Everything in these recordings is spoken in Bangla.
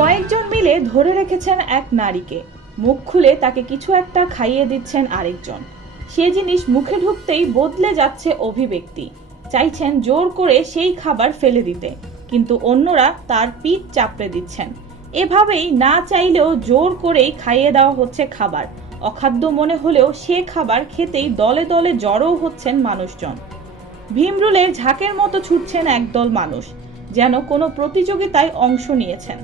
কয়েকজন মিলে ধরে রেখেছেন এক নারীকে। মুখ খুলে তাকে কিছু একটা খাইয়ে দিচ্ছেন আরেকজন। সে জিনিস মুখে ঢুকতেই বদলে যাচ্ছে অভিব্যক্তি। চাইছেন জোর করে সেই খাবার ফেলে দিতে, কিন্তু অন্যরা তার পিঠ চাপড়ে দিচ্ছেন। এভাবেই না চাইলেও জোর করেই খাইয়ে দেওয়া হচ্ছে খাবার। অখাদ্য মনে হলেও সে খাবার খেতেই দলে দলে জড়ো হচ্ছেন মানুষজন। ভীমরুলের ঝাঁকের মতো ছুটছেন একদল মানুষ, যেন কোনো প্রতিযোগিতায় অংশ নিয়েছেন।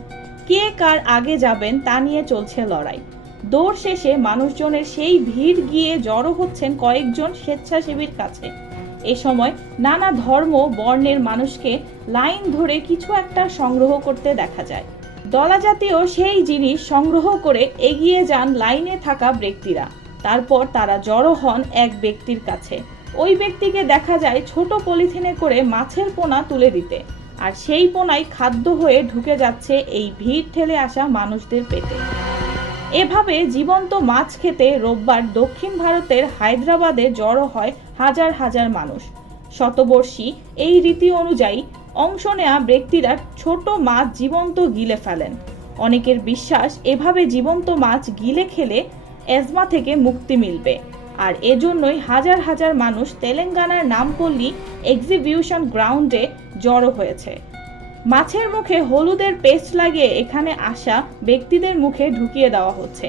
কে কার আগে যাবেন তা নিয়ে চলছে লড়াই। দৌড় শেষে মানুষজনের সেই ভিড় গিয়ে জড়ো হচ্ছেন কয়েকজন স্বেচ্ছাসেবীর কাছে। এ সময় নানা ধর্ম বর্ণের মানুষকে লাইন ধরে কিছু একটা সংগ্রহ করতে দেখা যায়। দলা জাতীয় সেই জিনিস সংগ্রহ করে এগিয়ে যান লাইনে থাকা ব্যক্তিরা। তারপর তারা জড়ো হন এক ব্যক্তির কাছে। ওই ব্যক্তিকে দেখা যায় ছোট পলিথিনে করে মাছের পোনা তুলে দিতে, আর সেই পোনাই খাদ্য হয়ে ঢুকে যাচ্ছে এই ভিড় ঠেলে আসা মানুষদের পেটে। এভাবে জীবন্ত মাছ খেতে রোববার দক্ষিণ ভারতের হায়দ্রাবাদে জড়ো হয় হাজার হাজার মানুষ। শতবর্ষী এই রীতি অনুযায়ী অংশ নেয়া ব্যক্তিরা ছোট মাছ জীবন্ত গিলে ফেলেন। অনেকের বিশ্বাস এভাবে জীবন্ত মাছ গিলে খেলে অ্যাজমা থেকে মুক্তি মিলবে। আর এজন্যই হাজার হাজার মানুষ তেলেঙ্গানার নামপল্লী এক্সিবিশন গ্রাউন্ডে জড়ো হয়েছে। মাছের মুখে হলুদের পেস্ট লাগিয়ে এখানে আসা ব্যক্তিদের মুখে ঢুকিয়ে দেওয়া হচ্ছে।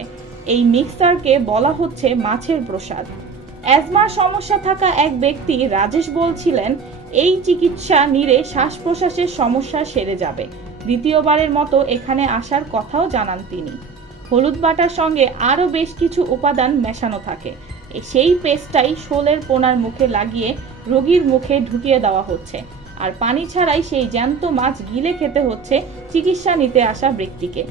এই মিক্সারকে বলা হচ্ছে মাছের প্রসাদ। অ্যাজমার সমস্যা থাকা এক ব্যক্তি রাজেশ বলছিলেন, এই চিকিৎসা নিলে শ্বাস প্রশ্বাসের সমস্যা সেরে যাবে। দ্বিতীয়বারের মতো এখানে আসার কথাও জানান তিনি। হলুদ বাটার সঙ্গে আরও বেশ কিছু উপাদান মেশানো থাকে। সেই পেস্টটাই শোলের পোনার মুখে লাগিয়ে রোগীর মুখে ঢুকিয়ে দেওয়া হচ্ছে, আর পানি ছাড়াই সেই জ্যান্ত মাছ গিলে খেতে হচ্ছে চিকিৎসা নিতে আসা ব্যক্তিকে।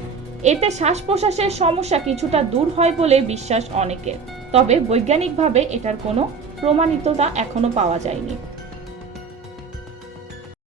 এতে শ্বাস প্রশ্বাসের সমস্যা কিছুটা দূর হয় বলে বিশ্বাস অনেকের, তবে বৈজ্ঞানিকভাবে এটার কোনো প্রমাণিততা এখনো পাওয়া যায়নি।